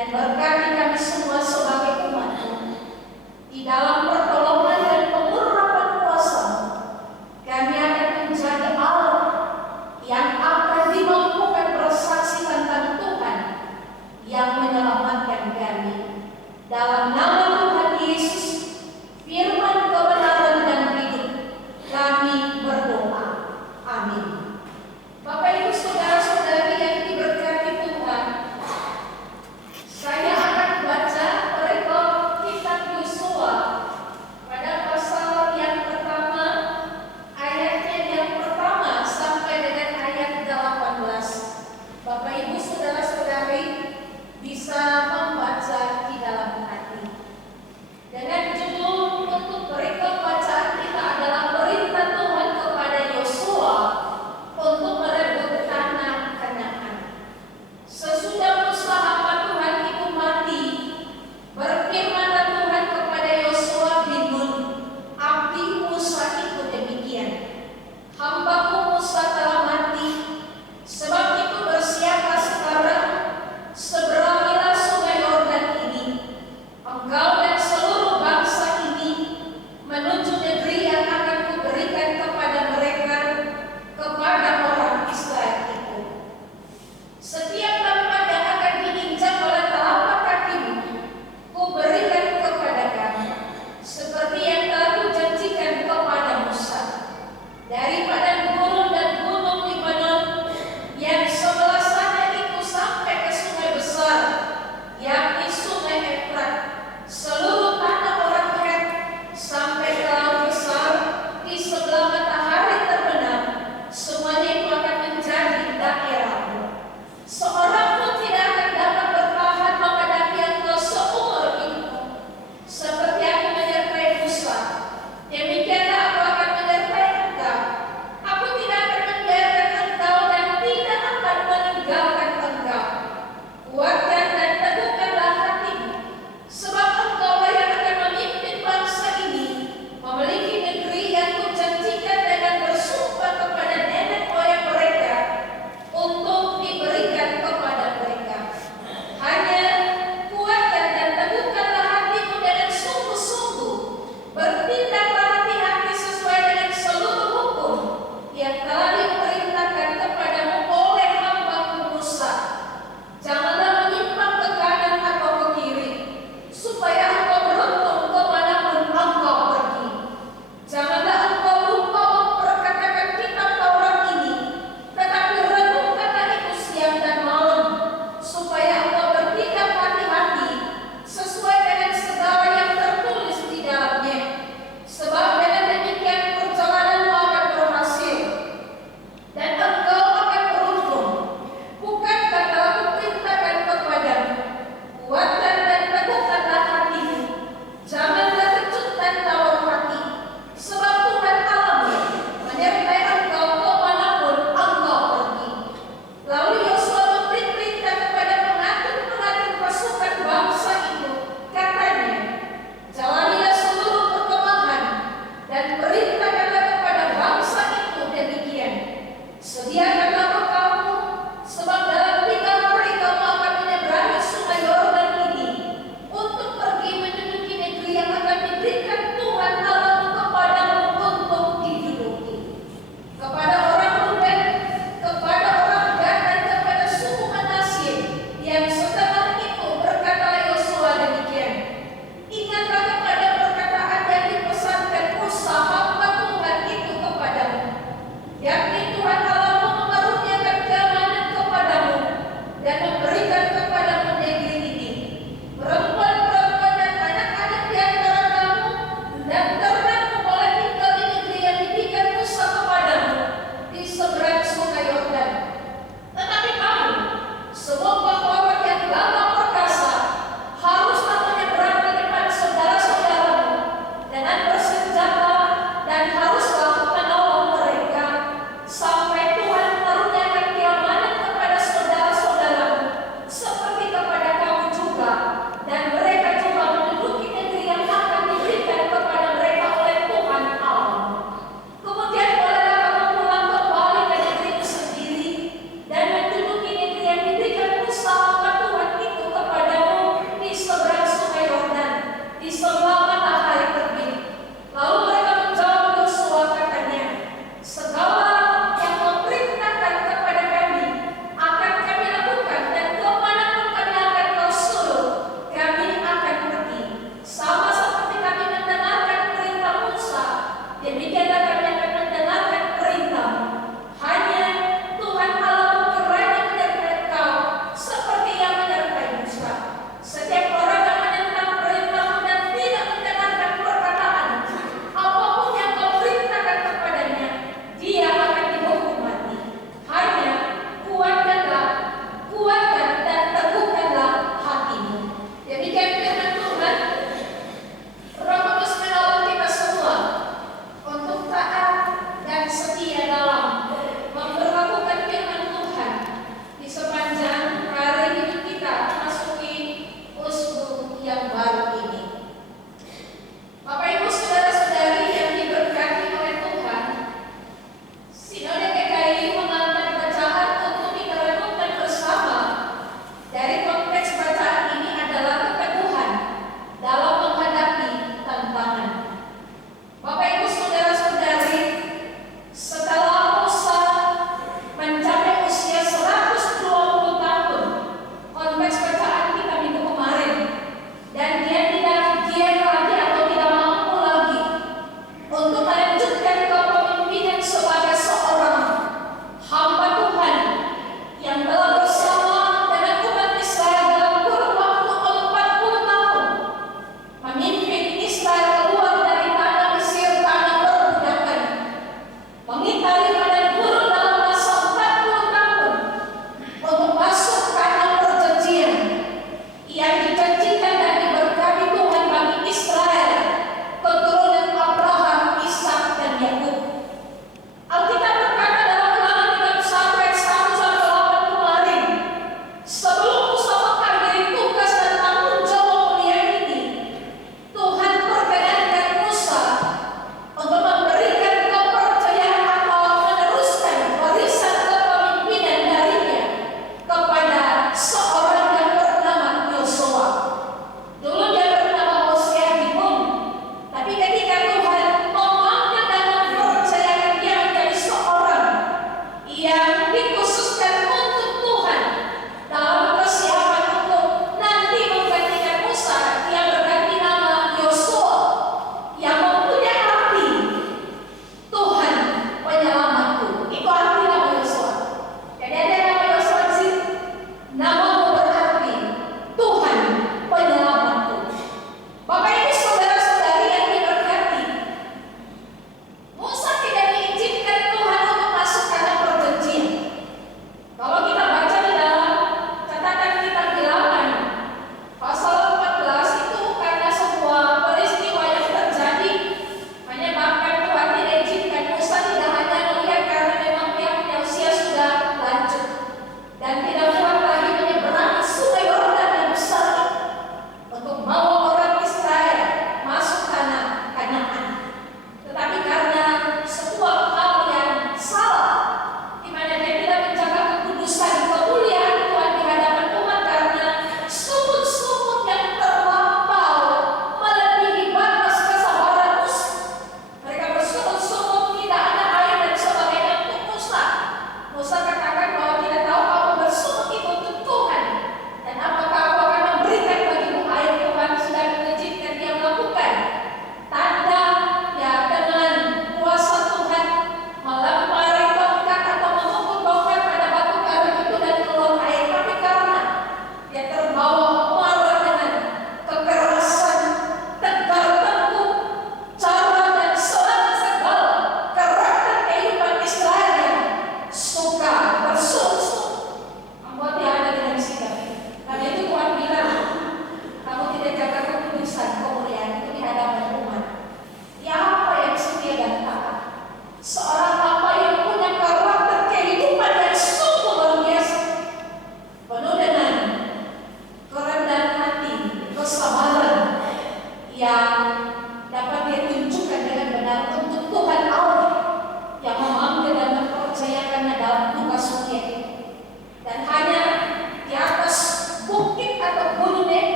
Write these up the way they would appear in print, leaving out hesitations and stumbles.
dan berkati kami semua sebagai umat-Mu di dalam pertolongan dan pengurapan kuasa-Mu. Kami akan menjadi Allah yang akan dimampukan bersaksi tentang Tuhan yang menyelamatkan kami. Dalam nama Tuhan Yesus, firman kebenaran dan hidup, kami berdoa. Amin. Bapak Ibu saudara-saudari yang diberkati Tuhan, saya akan baca perikop kitab Yosua pada pasal yang pertama, ayatnya yang pertama sampai dengan ayat 18. Bapak Ibu saudara-saudari bisa membaca di dalam hati.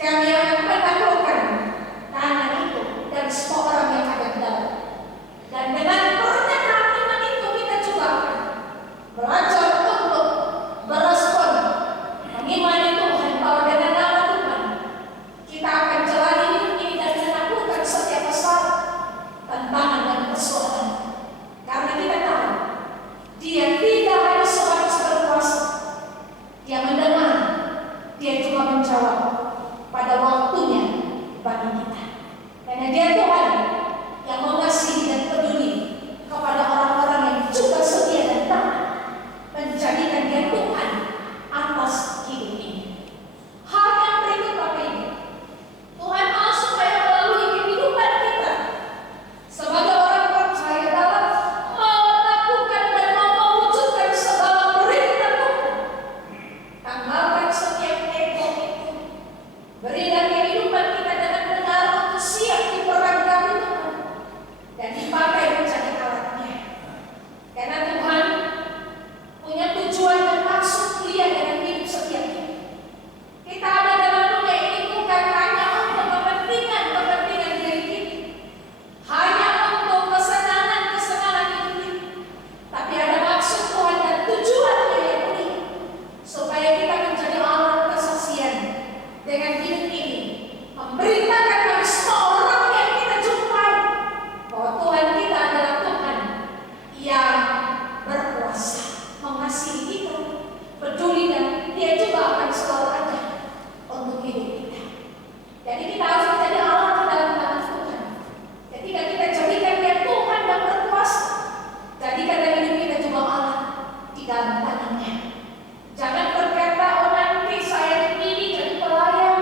Kami akan menaklukkan tanah itu dan semua orang yang ada di dalam. Dan dengan pernyataan iman itu kita juga akan belajar untuk berespon, mengimani Tuhan bahwa dengan nama Tuhan kita akan jalani hidup ini dan menaklukkan setiap masalah, tantangan dan persoalan. Karena kita tahu Dia tidak hanya sebatas berkuasa, Dia mendengar, Dia juga menjawab pada waktunya bagi kita. Karena Dia Tuhan yang mengasihi dan peduli kepada orang-orang yang juga setia dan taat, menjadikan Dia Tuhan atas hidup ini. Hal yang berikut Bapak Ibu, Tuhan Allah supaya melalui kehidupan kita sebagai orang percaya dalam melakukan dan mewujudkan segala perintah Tuhan. Tanggalkan setiap ego itu, berilah kehidupan kita dengan benar untuk siap diperagami Tuhan dan dipakai menjadi alatnya. Karena Tuhan punya tujuan dan maksud mulia dalam hidup setiap kita. Kita ada dalam dunia ini bukan hanya untuk kepentingan diri kita, hanya untuk kesenangan hidup kita, tapi ada maksud Tuhan dan tujuannya yang mulia, supaya kita menjadi alat kesaksian dengan hidup ini, memberitakan bagi semua orang yang kita jumpai bahwa Tuhan kita adalah Tuhan yang berkuasa, mengasihi kita, peduli, dan Dia juga akan selalu ada untuk hidup kita. Jadi kita harus menjadi alat di dalam tangan Tuhan. Ketika kita jadikan Dia Tuhan dan berkuasa, jadikan hidup kita juga alat di dalam tangannya. Jangan berkata, oh nanti saya dipilih jadi pelayan,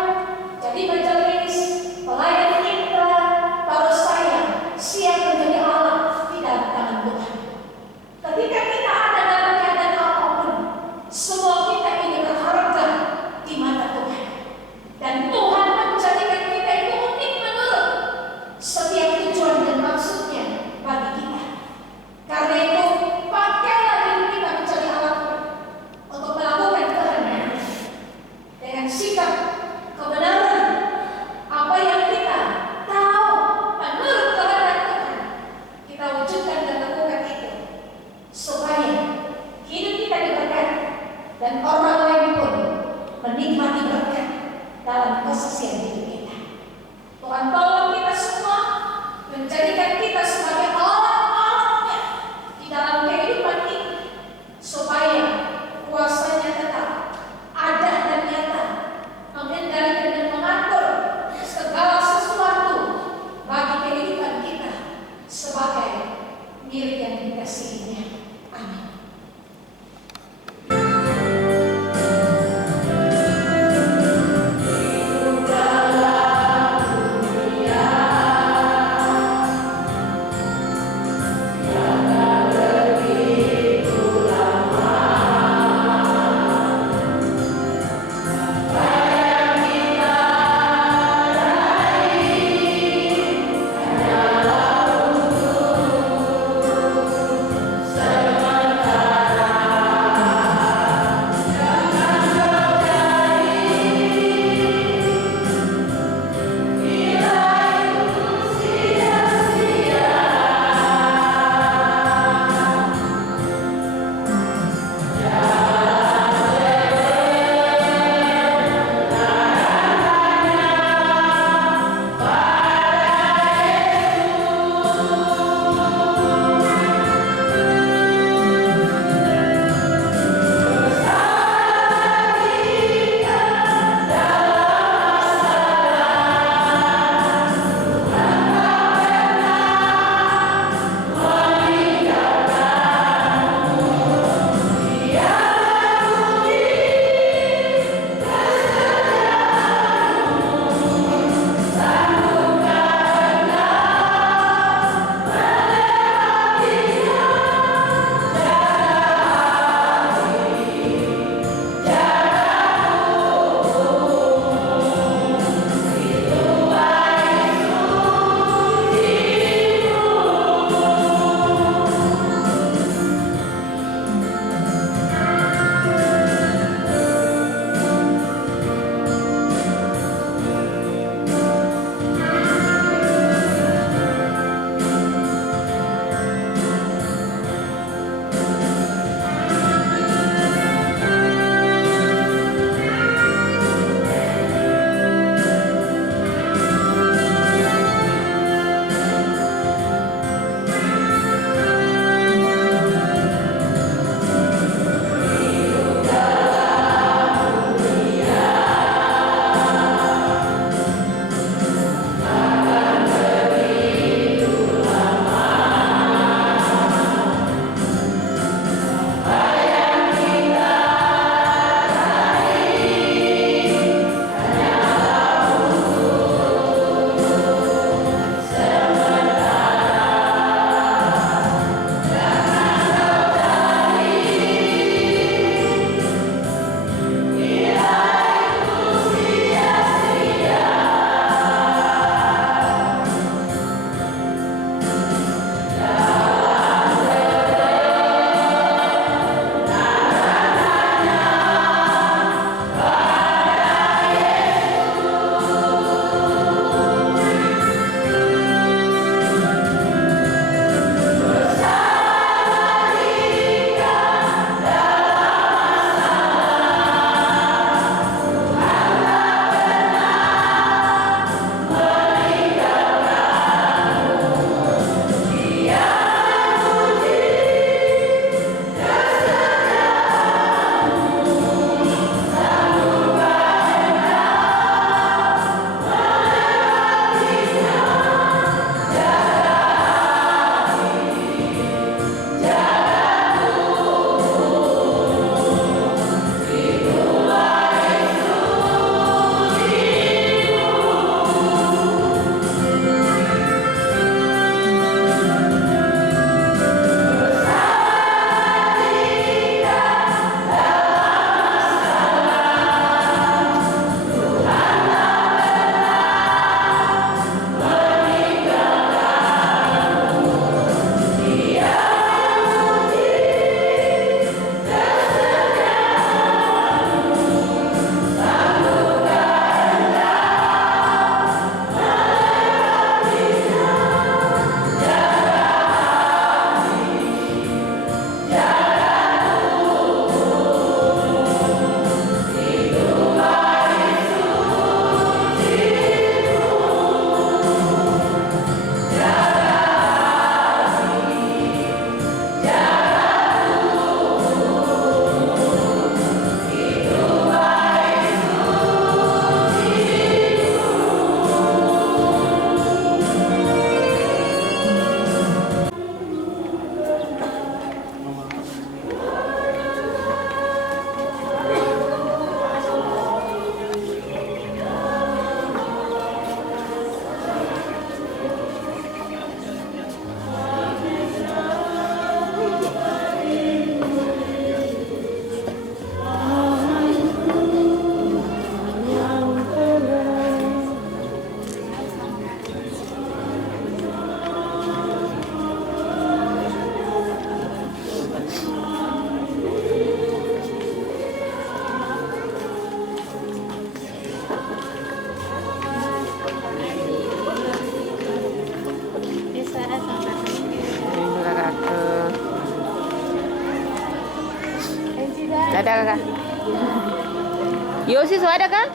jadi majelis, pelayan kita, baru saya siap menjadi alat di dalam tangan Tuhan. Ketika kita ada dalam keadaan apapun, semua kita ini berharga di mata Tuhan. Dan Tuhan menjadikan kita itu unik menurut setiap tujuan dan maksudnya bagi kita. Karena itu, pakailah hidup kita menjadi alat untuk melakukan kehendak dengan sikap kebenaran. Apa yang kita tahu menurut kehendak Tuhan, kita wujudkan dan lakukan itu, supaya hidup kita diberkati dan orang lain pun menikmati berkat dalam kesaksian hidup kita. Tuhan tolong kita semua menjadikan kita sebagai alat-alatnya di dalam kehidupan ini, supaya kuasanya tetap ada dan nyata, mengendalikan dan mengatur segala sesuatu bagi kehidupan kita sebagai milik yang dikasihinya. Amin. Hidup dalam dunia kah? Yosi sudah ada kah?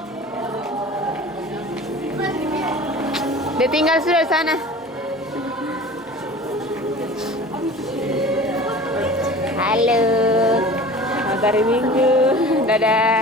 Dia tinggal sudah di sana. Halo. Selamat hari Minggu. Dadah.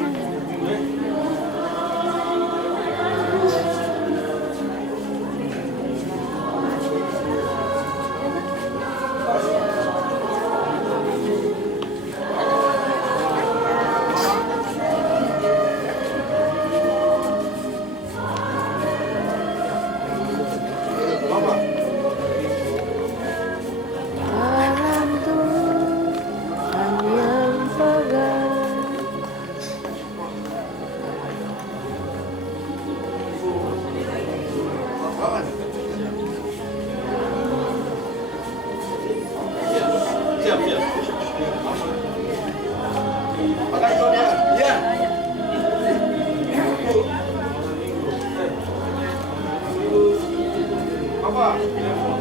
Apa?